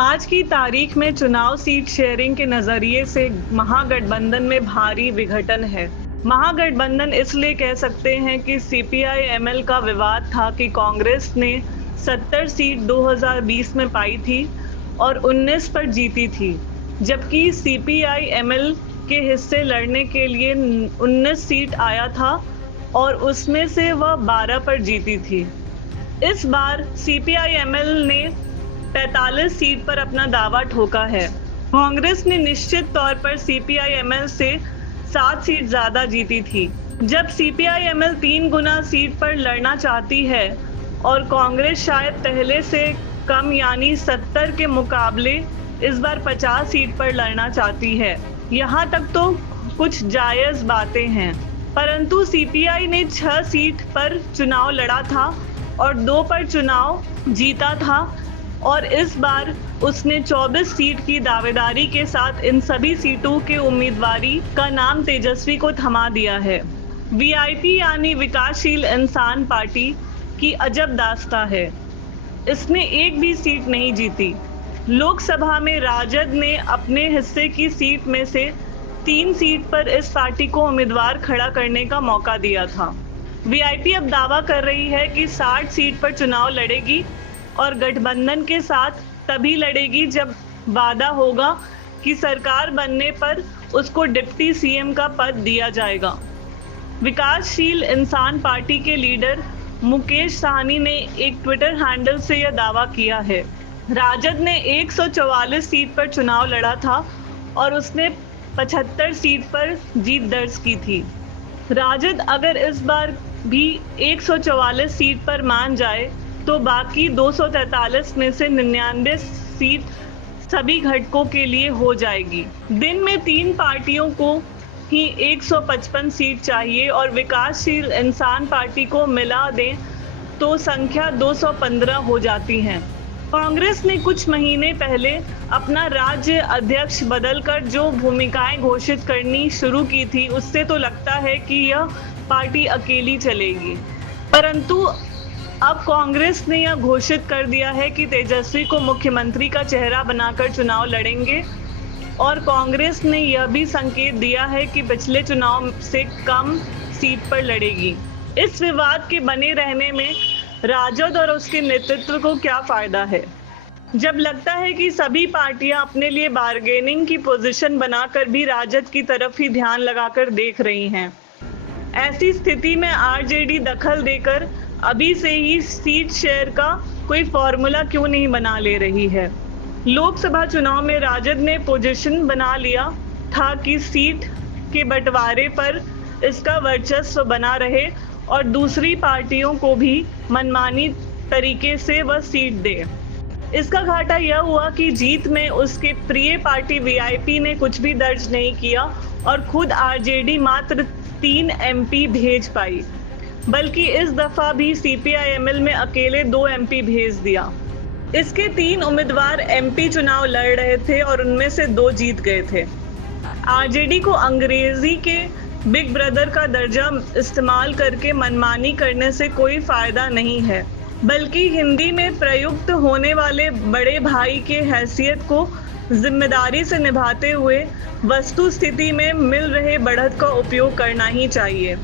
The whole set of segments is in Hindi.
आज की तारीख में चुनाव सीट शेयरिंग के नजरिए से महागठबंधन में भारी विघटन है। महागठबंधन इसलिए कह सकते हैं कि सीपीआई एमएल का विवाद था कि कांग्रेस ने 70 सीट 2020 में पाई थी और 19 पर जीती थी, जबकि सीपीआई एमएल के हिस्से लड़ने के लिए 19 सीट आया था और उसमें से वह 12 पर जीती थी। इस बार सीपीआई एमएल ने 45 सीट पर अपना दावा ठोका है। कांग्रेस ने निश्चित तौर पर सीपीआई-एमएल से 7 सीट ज्यादा जीती थी। जब सीपीआई-एमएल 3 गुना सीट पर लड़ना चाहती है और कांग्रेस शायद पहले से कम यानी 70 के मुकाबले इस बार 50 सीट पर लड़ना चाहती है। यहाँ तक तो कुछ जायज बातें हैं, परंतु सीपीआई ने 6 सीट पर चुनाव लड़ा था और 2 पर चुनाव जीता था और इस बार उसने 24 सीट की दावेदारी के साथ इन सभी सीटों के उम्मीदवारी का नाम तेजस्वी को थमा दिया है। वीआईपी यानी विकासशील इंसान पार्टी की अजब दास्तां है। इसने एक भी सीट नहीं जीती। लोकसभा में राजद ने अपने हिस्से की सीट में से 3 सीट पर इस पार्टी को उम्मीदवार खड़ा करने का मौका दिया था। वीआईपी अब दावा कर रही है कि 60 सीट पर चुनाव लड़ेगी और गठबंधन के साथ तभी लड़ेगी जब वादा होगा कि सरकार बनने पर उसको डिप्टी सीएम का पद दिया जाएगा। विकासशील इंसान पार्टी के लीडर मुकेश साहनी ने एक ट्विटर हैंडल से यह दावा किया है। राजद ने 144 सीट पर चुनाव लड़ा था और उसने 75 सीट पर जीत दर्ज की थी। राजद अगर इस बार भी 144 सीट पर मान जाए तो बाकी 243 में से 99 सीट सभी घटकों के लिए हो जाएगी। दिन में 3 पार्टियों को ही 155 सीट चाहिए और विकासशील इंसान पार्टी को मिला दें तो संख्या 215 हो जाती है। कांग्रेस ने कुछ महीने पहले अपना राज्य अध्यक्ष बदलकर जो भूमिकाएं घोषित करनी शुरू की थी, उससे तो लगता है कि यह पार्टी अकेली चलेगी, परंतु अब कांग्रेस ने यह घोषित कर दिया है कि तेजस्वी को मुख्यमंत्री का चेहरा बनाकर चुनाव लड़ेंगे और कांग्रेस ने यह भी संकेत दिया है कि पिछले चुनाव से कम सीट पर लड़ेगी। इस विवाद के बने रहने में राजद और उसके नेतृत्व को क्या फायदा है, जब लगता है कि सभी पार्टियां अपने लिए बार्गेनिंग की पोजीशन बनाकर भी राजद की तरफ ही ध्यान लगाकर देख रही हैं। ऐसी स्थिति में आरजेडी दखल देकर अभी से ही सीट शेयर का कोई फॉर्मूला क्यों नहीं बना ले रही है। लोकसभा चुनाव में राजद ने पोजीशन बना लिया था कि सीट के बंटवारे पर इसका वर्चस्व बना रहे और दूसरी पार्टियों को भी मनमानी तरीके से वह सीट दे। इसका घाटा यह हुआ कि जीत में उसके प्रिय पार्टी वीआईपी ने कुछ भी दर्ज नहीं किया और खुद आरजेडी मात्र 3 एमपी भेज पाई, बल्कि इस दफा भी सीपीआई-एमएल में अकेले 2 एमपी भेज दिया। इसके 3 उम्मीदवार एमपी चुनाव लड़ रहे थे और उनमें से 2 जीत गए थे। आरजेडी को अंग्रेजी के बिग ब्रदर का दर्जा इस्तेमाल करके मनमानी करने से कोई फायदा नहीं है, बल्कि हिंदी में प्रयुक्त होने वाले बड़े भाई के हैसियत को जिम्मेदारी से निभाते हुए वस्तु स्थिति में मिल रहे बढ़त का उपयोग करना ही चाहिए।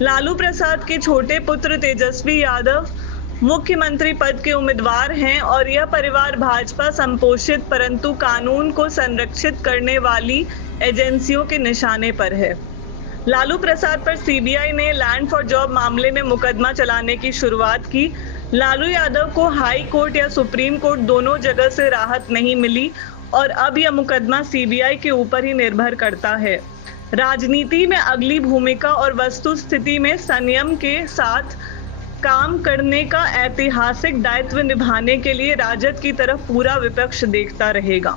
लालू प्रसाद के छोटे पुत्र तेजस्वी यादव मुख्यमंत्री पद के उम्मीदवार हैं और यह परिवार भाजपा संपोषित परंतु कानून को संरक्षित करने वाली एजेंसियों के निशाने पर है। लालू प्रसाद पर सीबीआई ने लैंड फॉर जॉब मामले में मुकदमा चलाने की शुरुआत की। लालू यादव को हाई कोर्ट या सुप्रीम कोर्ट दोनों जगह से राहत नहीं मिली और अब यह मुकदमा सीबीआई के ऊपर ही निर्भर करता है। राजनीति में अगली भूमिका और वस्तु स्थिति में संयम के साथ काम करने का ऐतिहासिक दायित्व निभाने के लिए राजद की तरफ पूरा विपक्ष देखता रहेगा।